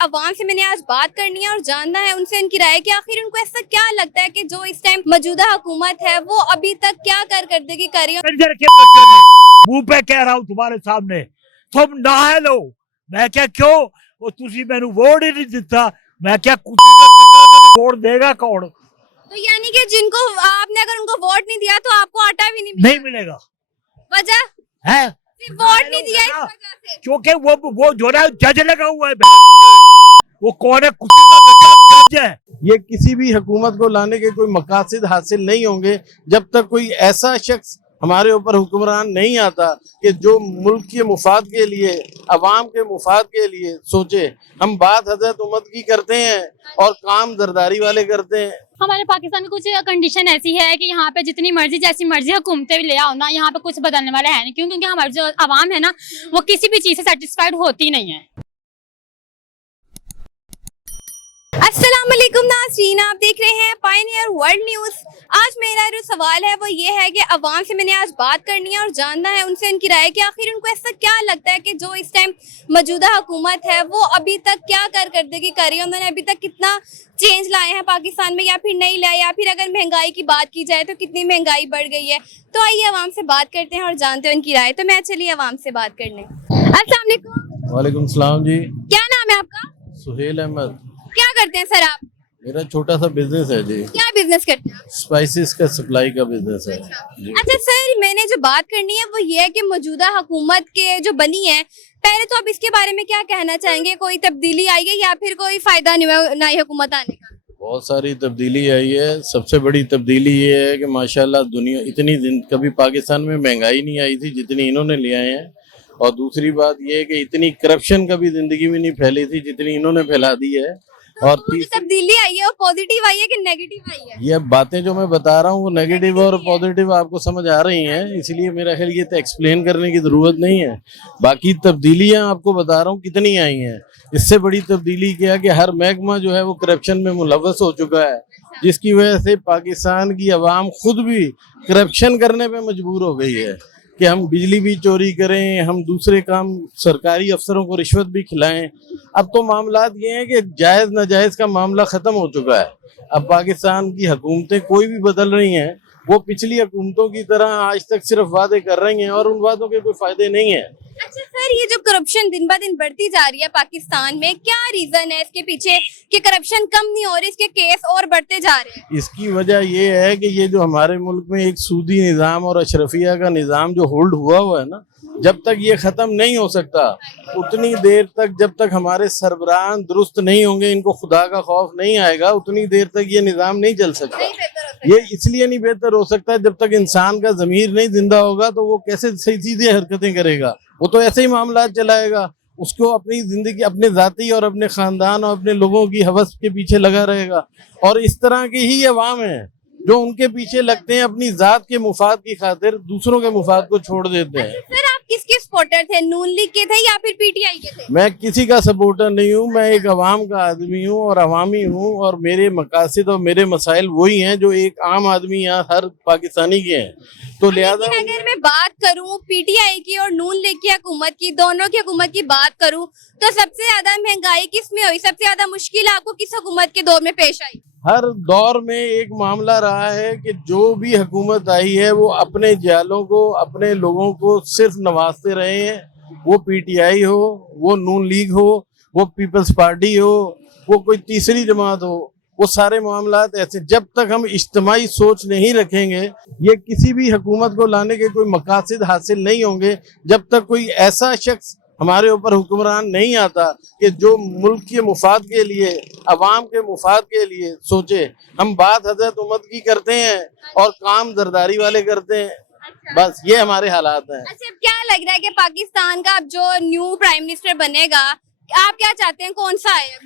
अवाम से मैंने आज बात करनी है और जानना है उनसे उनकी राय कि आखिर उनको ऐसा क्या लगता है कि जो इस टाइम मौजूदा हुकूमत है वो अभी तक क्या कारकर्दगी कर रही है। कंजर के बच्चों ने मुंह पे कह रहा हूँ तुम्हारे सामने, तुम नहा लो। मैं क्या क्यों वो तुसी मैनू वोट ही नहीं दिता, मैं क्या कुछ वोट देगा कौन? तो यानी कि जिनको आपने अगर उनको वोट नहीं दिया तो आपको आटा भी नहीं मिलेगा। वजह है सिर्फ वोट नहीं दिया इस वजह से। क्योंकि वो जो ना जज लगा हुआ है, वो कौन है? कुत्ते का बच्चा जज है। ये किसी भी हुकूमत को लाने के कोई मकासद हासिल नहीं होंगे जब तक कोई ऐसा शख्स हमारे ऊपर हुक्मरान नहीं आता कि जो मुल्क के मुफाद के लिए, अवाम के मुफाद के लिए सोचे। हम बात हजरत उम्मत की करते हैं और काम जरदारी वाले करते हैं। हमारे पाकिस्तान में कुछ कंडीशन ऐसी है कि यहाँ पे जितनी मर्जी जैसी मर्जी हुकूमतें ले आओ ना, यहाँ पे कुछ बदलने वाला है नहीं। क्यों? क्योंकि हमारी जो आवाम है ना वो किसी भी चीज से सेटिस्फाइड होती नहीं है। अस्सलाम वालेकुम नाज़रीन, आप देख रहे हैं पायनियर वर्ल्ड न्यूज़। आज मेरा जो सवाल है वो ये है कि अवाम से मैंने आज बात करनी है और जानना है उनसे उनकी राय कि आखिर उनको ऐसा क्या लगता है कि जो इस टाइम मौजूदा हुकूमत है वो अभी तक क्या कारकर्दगी कर रही है, उन्होंने अभी तक कितना चेंज लाए हैं पाकिस्तान में या फिर नहीं लाए, या फिर अगर महंगाई की बात की जाए तो कितनी महंगाई बढ़ गई है। तो आइए अवाम से बात करते हैं और जानते हैं उनकी राय। तो मैं चलिए अवाम से बात करने। अस्सलाम वालेकुम। वालेकुम सलाम जी। क्या नाम है आपका? सुहेल अहमद। क्या करते हैं सर आप? मेरा छोटा सा बिजनेस है जी। क्या बिजनेस करते हैं? स्पाइसेस का सप्लाई का बिजनेस है जी। अच्छा सर, मैंने जो बात करनी है वो ये है कि मौजूदा हुकूमत के जो बनी है, पहले तो आप इसके बारे में क्या कहना चाहेंगे? कोई तब्दीली आई है या फिर कोई फायदा नहीं हुआ नई हुकूमत आने का? बहुत सारी तब्दीली आई है। सबसे बड़ी तब्दीली ये है कि माशाल्लाह दुनिया इतनी दिन कभी पाकिस्तान में महंगाई नहीं आई थी जितनी इन्होंने ले आए हैं। और दूसरी बात ये है कि इतनी करप्शन कभी जिंदगी में नहीं फैली थी जितनी इन्होंने फैला दी है। और तब्दीली आई है वो पॉजिटिव आई है कि नेगेटिव आई है? ये बातें जो मैं बता रहा हूँ वो नेगेटिव और पॉजिटिव आपको समझ आ रही हैं, इसलिए मेरा ख्याल ये तो एक्सप्लेन करने की जरूरत नहीं है। बाकी तब्दीलियां आपको बता रहा हूँ कितनी आई हैं। इससे बड़ी तब्दीली क्या है कि हर महकमा जो है वो करप्शन में मुलव्वस हो चुका है, जिसकी वजह से पाकिस्तान की आवाम खुद भी करप्शन करने पे मजबूर हो गई है कि हम बिजली भी चोरी करें, हम दूसरे काम सरकारी अफसरों को रिश्वत भी खिलाएं। अब तो मामलात ये हैं कि जायज़ नाजायज़ का मामला ख़त्म हो चुका है। अब पाकिस्तान की हुकूमतें कोई भी बदल रही हैं, वो पिछली हुकूमतों की तरह आज तक सिर्फ वादे कर रही हैं और उन वादों के कोई फायदे नहीं है। अच्छा सर, ये जो करप्शन दिन ब दिन बढ़ती जा रही है पाकिस्तान में, क्या रीजन है इसके पीछे कि करप्शन कम नहीं हो रही, इसके केस और बढ़ते जा रहे हैं? इसकी वजह ये है कि ये जो हमारे मुल्क में एक सूदी निज़ाम और अशरफिया का निज़ाम जो होल्ड हुआ है ना, जब तक ये ख़त्म नहीं हो सकता उतनी देर तक, जब तक हमारे सरबराहान दुरुस्त नहीं होंगे, इनको खुदा का खौफ नहीं आएगा, उतनी देर तक ये निज़ाम नहीं चल सकता। ये इसलिए नहीं बेहतर हो सकता जब तक इंसान का ज़मीर नहीं जिंदा होगा तो वो कैसे सही सीधे हरकतें करेगा। वो तो ऐसे ही मामला चलाएगा, उसको अपनी जिंदगी, अपने जाती और अपने खानदान और अपने लोगों की हवस के पीछे लगा रहेगा। और इस तरह की ही अवाम है जो उनके पीछे लगते हैं, अपनी जात के मुफाद की खातिर दूसरों के मुफाद को छोड़ देते हैं। सर आप किसके सपोर्टर थे? नून लीग के थे या फिर पीटीआई के थे? मैं किसी का सपोर्टर नहीं हूँ, मैं एक अवाम का आदमी हूँ और अवामी हूँ, और मेरे मकासद और मेरे मसाइल वही हैं जो एक आम आदमी यहाँ हर पाकिस्तानी के हैं। तो लिहाजा अगर मैं बात करूं पीटीआई की और नून लीग की हुकूमत की, दोनों की हुकूमत की बात करूं, तो सबसे ज्यादा महंगाई किस में हुई? सबसे ज्यादा मुश्किल आपको किस हुकूमत के दौर में पेश आई? हर दौर में एक मामला रहा है कि जो भी हुकूमत आई है वो अपने जालों को, अपने लोगों को सिर्फ नवाजते रहे हैं। वो पीटीआई हो, वो नून लीग हो, वो पीपल्स पार्टी हो, वो कोई तीसरी जमात हो, वो सारे मामलात ऐसे। जब तक हम इज्तिमाई सोच नहीं रखेंगे, ये किसी भी हुकूमत को लाने के कोई मकासद हासिल नहीं होंगे जब तक कोई ऐसा शख्स हमारे ऊपर हुक्मरान नहीं आता कि जो मुल्क के मुफाद के लिए, अवाम के मुफाद के लिए सोचे। हम बात हजरत उम्मत की करते हैं और काम जरदारी वाले करते हैं। बस ये हमारे हालात हैं। अच्छा, क्या लग रहा है कि पाकिस्तान का अब जो न्यू प्राइम मिनिस्टर बनेगा, आप क्या चाहते हैं, कौन सा है?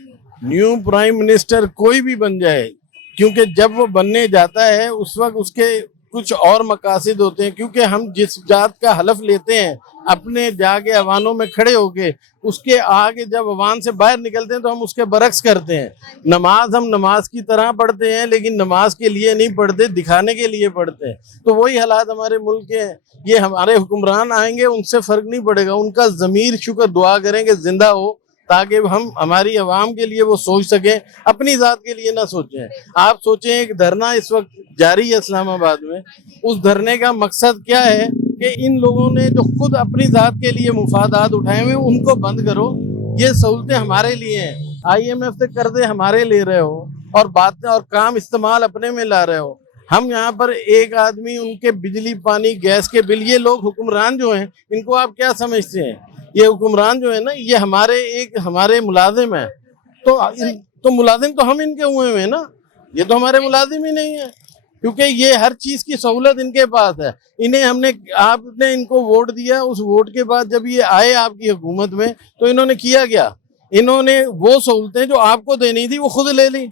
न्यू प्राइम मिनिस्टर कोई भी बन जाए, क्योंकि जब वो बनने जाता है उस वक्त उसके कुछ और मकासद होते हैं। क्योंकि हम जिस जात का हलफ लेते हैं अपने जाके अवानों में खड़े होके, उसके आगे जब अवान से बाहर निकलते हैं तो हम उसके बरक्स करते हैं। नमाज हम नमाज की तरह पढ़ते हैं, लेकिन नमाज के लिए नहीं पढ़ते, दिखाने के लिए पढ़ते हैं। तो वही हालात हमारे मुल्क के हैं। ये हमारे हुक्मरान आएंगे, उनसे फर्क नहीं पड़ेगा, उनका ज़मीर शुक्र दुआ करेंगे जिंदा हो ताकि हम हमारी आवाम के लिए वो सोच सके, अपनी जात के लिए ना सोचें। आप सोचें, एक धरना इस वक्त जारी है इस्लामाबाद में, उस धरने का मकसद क्या है कि इन लोगों ने जो खुद अपनी जात के लिए मुफादात उठाए हुए उनको बंद करो। ये सहूलतें हमारे लिए हैं, IMF से कर्जे हमारे ले रहे हो और बातें और काम इस्तेमाल अपने में ला रहे हो। हम यहाँ पर एक आदमी उनके बिजली पानी गैस के बिल, ये लोग हुक्मरान जो हैं इनको आप क्या समझते हैं? ये हुक्मरान जो है ना, ये हमारे मुलाजिम है, तो मुलाजिम तो हम इनके हुए हैं ना, ये तो हमारे मुलाजिम ही नहीं है, क्योंकि ये हर चीज की सहूलत इनके पास है। आपने इनको वोट दिया, उस वोट के बाद जब ये आए आपकी हुकूमत में तो इन्होंने किया क्या? इन्होंने वो सहूलतें जो आपको देनी थी वो खुद ले ली।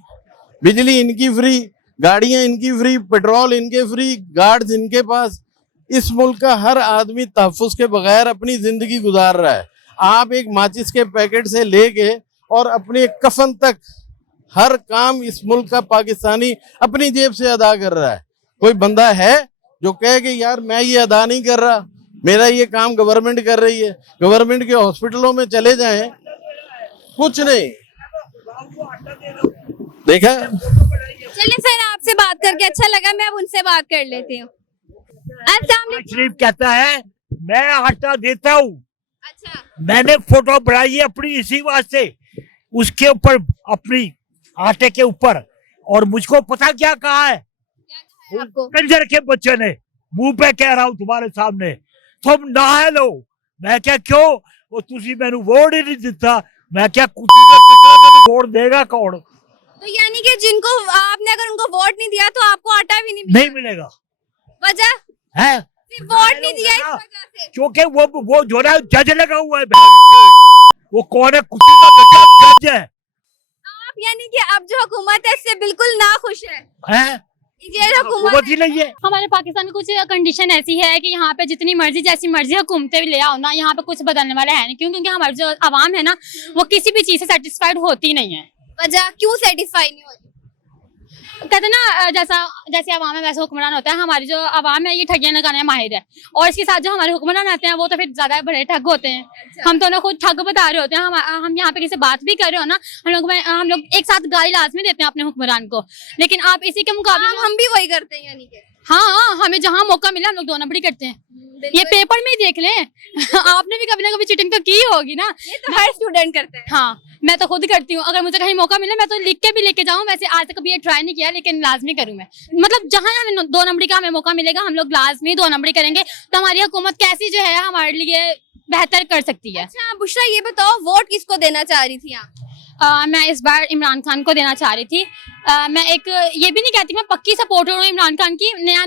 बिजली इनकी फ्री, गाड़ियां इनकी फ्री, पेट्रोल इनके फ्री, गार्ड्स इनके पास। इस मुल्क का हर आदमी तहफ़्फ़ुज़ के बगैर अपनी जिंदगी गुजार रहा है। आप एक माचिस के पैकेट से लेके और अपने कफन तक हर काम इस मुल्क का पाकिस्तानी अपनी जेब से अदा कर रहा है। कोई बंदा है जो कहे कि यार मैं ये अदा नहीं कर रहा, मेरा ये काम गवर्नमेंट कर रही है? गवर्नमेंट के हॉस्पिटलों में चले जाएं, कुछ नहीं देखा। चलिए सर, आपसे बात करके अच्छा लगा, मैं अब उनसे बात कर लेती हूँ। शरीफ कहता है मैं आटा देता हूँ। अच्छा, मैंने फोटो बनाई है अपनी इसी वास्ते, उसके ऊपर अपनी आटे के ऊपर, और मुझको पता क्या कहा है आपको? कंजर के बच्चे ने, मुंह पे कह रहा हूँ तुम्हारे सामने, तुम नहा लो। मैं क्या क्यों? वो तुसी मैनू वोट ही नहीं दिता। मैं क्या कुत्ते ने पिछले दिन वोट देगा कौन? तो यानी कि जिनको आपने अगर उनको वोट नहीं दिया तो आपको आटा भी नहीं मिलेगा। वजह है सिर्फ वोट नहीं दिया इस वजह से। क्योंकि वो जो है जज लगा हुआ है, वो कौन है? कुत्ते का बच्चा जज है। आप यानी कि अब जो हुकूमत है इससे बिल्कुल ना खुश है? ये हुकूमत ही नहीं है। हमारे पाकिस्तान में कुछ कंडीशन ऐसी है कि यहाँ पे जितनी मर्जी जैसी मर्जी हुकूमतें भी ले आओ ना, यहाँ पे कुछ बदलने वाला है नहीं। क्यों? क्योंकि हमारी जो आवाम है ना, वो किसी भी चीज से सेटिस्फाइड होती नहीं है। वजह क्यों सेटिस्फाई नहीं होती? कहते ना, जैसे आवाम है वैसे हुक्मरान होता है। हमारी जो आवाम है ये ठगियां लगाने में माहिर है, और इसके साथ जो हमारे हुक्मरान आते हैं वो तो फिर ज्यादा बड़े ठग होते हैं। अच्छा। हम तो उन्हें खुद ठग बता रहे होते हैं। हम यहाँ पे किसी बात भी कर रहे हो ना, हम लोग एक साथ गाली लाजमी देते हैं अपने हुक्मरान को, लेकिन आप इसी के मुकाबले हम भी वही करते हैं यानी कि। हाँ, हमें जहाँ मौका मिला हम लोग दो नंबरी करते हैं। ये पेपर में ही देख लें आपने भी कभी ना कभी चीटिंग तो की होगी ना। ये तो हर स्टूडेंट करते हैं। हाँ, मैं तो खुद करती हूँ। अगर मुझे कहीं मौका मिले मैं तो लिख के भी लेके जाऊँ। वैसे आज तक कभी ये ट्राई नहीं किया, लेकिन लाजमी करूँ मैं। मतलब जहाँ हमें दो नंबरी का हमें मौका मिलेगा हम लोग लाजमी दो नंबरी करेंगे, तो हमारी हुकूमत कैसी जो है हमारे लिए बेहतर कर सकती है। अच्छा बुशरा, ये बताओ वोट किसको देना चाह रही थी आप? मैं इस बार इमरान खान को देना चाह रही थी। मैं एक ये भी नहीं कहती मैं पक्की सपोर्टर हूँ इमरान खान की। नया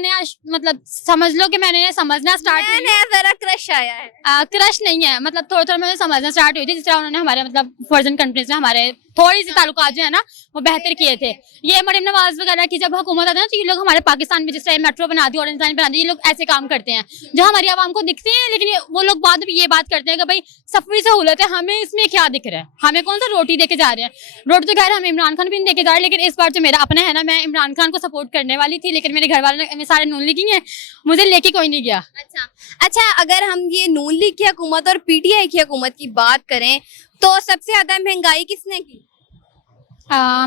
मतलब समझ लो कि मैंने समझना स्टार्ट किया। नया जरा क्रश आया है। क्रश नहीं है, मतलब थोड़ा थोड़ा मुझे समझना स्टार्ट हुई थी। जिस तरह उन्होंने हमारे मतलब फॉरेन कंट्रीज में हमारे थोड़ी सी ताल्लुकात जो है ना वो बेहतर किए थे। ये मरीम नवाज वगैरह की जब हुकूमत आती है ना, तो ये लोग हमारे पाकिस्तान में जिस तरह मेट्रो बना दी, ऑरेंज लाइन बना दी, ये लोग ऐसे काम करते हैं जो हमारी आवाम को दिखते हैं। लेकिन वो लोग बाद में ये बात करते हैं कि भाई सफरी सहूलत है, हमें इसमें क्या दिख रहा है, हमें कौन सा रोटी देके जा रहे हैं। रोटी तो खैर हम इमरान खान भी नहीं देके जा रहे, लेकिन इस बार जो मेरा अपना है ना, मैं इमरान खान को सपोर्ट करने वाली थी, लेकिन मेरे घर वालों ने सारे नून लीग हैं, मुझे लेके कोई नहीं गया। अच्छा, अगर हम ये नून लीग की हुकूमत और PTI की हुकूमत की बात करें तो सबसे ज्यादा महंगाई किसने की?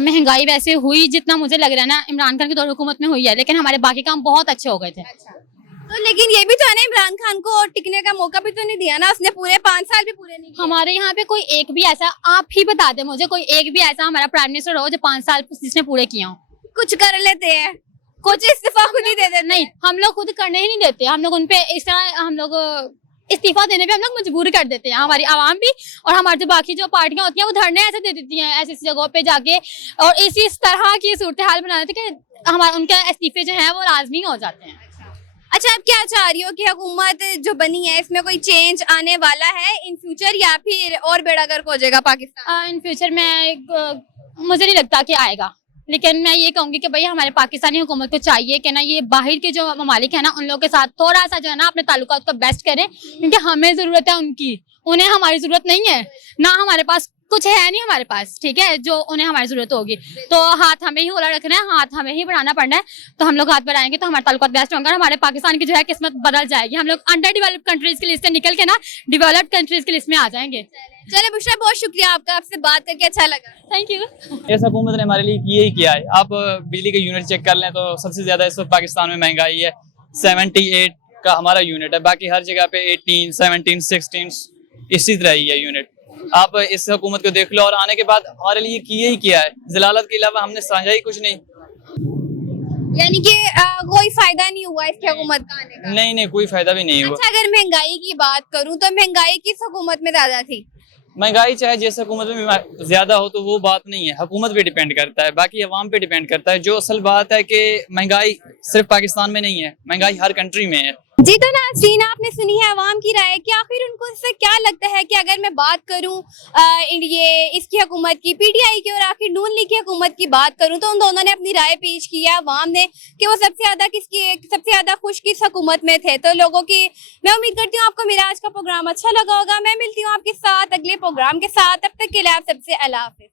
महंगाई वैसे हुई जितना मुझे लग रहा है ना इमरान खान की दौर हुकूमत में हुई है, लेकिन हमारे बाकी काम बहुत अच्छे हो गए थे। तो लेकिन ये भी तो है ना, इमरान खान को टिकने का मौका भी तो नहीं दिया ना उसने, पूरे 5 साल भी पूरे नहीं किए। हमारे यहाँ पे कोई एक भी ऐसा, आप ही बता दे मुझे, कोई एक भी ऐसा हमारा प्राइम मिनिस्टर हो जो 5 साल जिसने पूरे किया हो। कुछ कर लेते हैं, कुछ इस्तीफा खुद ही दे देते। नहीं, हम लोग खुद करने ही नहीं देते। हम लोग उनपे इस तरह हम लोग इस्तीफा देने पे हम लोग मजबूर कर देते हैं, हमारी आवाम भी, और हमारी जो बाकी जो पार्टियां होती हैं वो धरने ऐसे दे देती हैं ऐसी जगहों पे जाके, और इसी तरह की सूरत हाल बना देते हैं कि हमारे उनके इस्तीफे जो हैं वो लाजमी हो जाते हैं। अच्छा, अब क्या चाह रही हो कि हुकूमत जो बनी है इसमें कोई चेंज आने वाला है इन फ्यूचर, या फिर और बेड़ा गर्क हो जाएगा पाकिस्तान? इन फ्यूचर में मुझे नहीं लगता कि आएगा, लेकिन मैं ये कहूंगी कि भाई हमारे पाकिस्तानी हुकूमत को चाहिए कि ना ये बाहर के जो ममालिक है ना उन लोगों के साथ थोड़ा सा जो है ना अपने ताल्लुकात को बेस्ट करें, क्योंकि हमें जरूरत है उनकी, उन्हें हमारी जरूरत नहीं है ना। हमारे पास कुछ है नहीं हमारे पास, ठीक है, जो उन्हें हमारी जरूरत होगी। तो हाथ हमें ही होला रखना है, हाथ हमें ही बढ़ाना पड़ना है। तो हम लोग हाथ बढ़ाएंगे तो हमारे ताल्लुकात बेस्ट होंगे, हमारे पाकिस्तान की जो है किस्मत बदल जाएगी। हम लोग अंडर डेवलप्ड कंट्रीज की लिस्ट से निकल के ना डेवलप्ड कंट्रीज की लिस्ट में आ जाएंगे। चले बुशरा, बहुत शुक्रिया आपका, आपसे बात करके अच्छा लगा। Thank you. इस हुकूमत ने हमारे लिए यही किया है। आप बिजली के यूनिट चेक कर लें तो सबसे ज्यादा इस वक्त पाकिस्तान में महंगाई है। 78 का हमारा यूनिट है, बाकी हर जगह पे 18, 17, 16 इसी तरह ही है यूनिट। आप इस हुकूमत को देख लो, और आने के बाद हमारे लिए किया ही किया है। जलालत के अलावा हमने साझा ही कुछ नहीं। यानी कि कोई फायदा नहीं हुआ इसकी हुकूमत का आने का। नहीं, कोई फायदा भी नहीं हुआ। अच्छा, अगर महंगाई की बात करूं तो महंगाई किस हुकूमत में ज्यादा थी? महंगाई चाहे जिस हुकूमत में ज्यादा हो तो वो बात नहीं है, हुकूमत पे डिपेंड करता है, बाकी अवाम पे डिपेंड करता है। जो असल बात है कि महंगाई सिर्फ पाकिस्तान में नहीं है, महंगाई हर कंट्री में है। जी तो नाज़रीन, आपने सुनी है अवाम की राय कि आखिर उनको इससे क्या लगता है कि अगर मैं बात करूं ये इसकी हुकूमत की, पीटीआई की, और आखिर नून लीग की हुकूमत की बात करूं, तो उन दोनों ने अपनी राय पेश की है अवाम ने कि वो सबसे ज्यादा खुश किस हुकूमत में थे। तो लोगों की मैं उम्मीद करती हूँ आपको मेरा आज का प्रोग्राम अच्छा लगा होगा। मैं मिलती हूँ आपके साथ अगले प्रोग्राम के साथ, तब तक के लिए आप सबसे अल्लाह हाफिज़।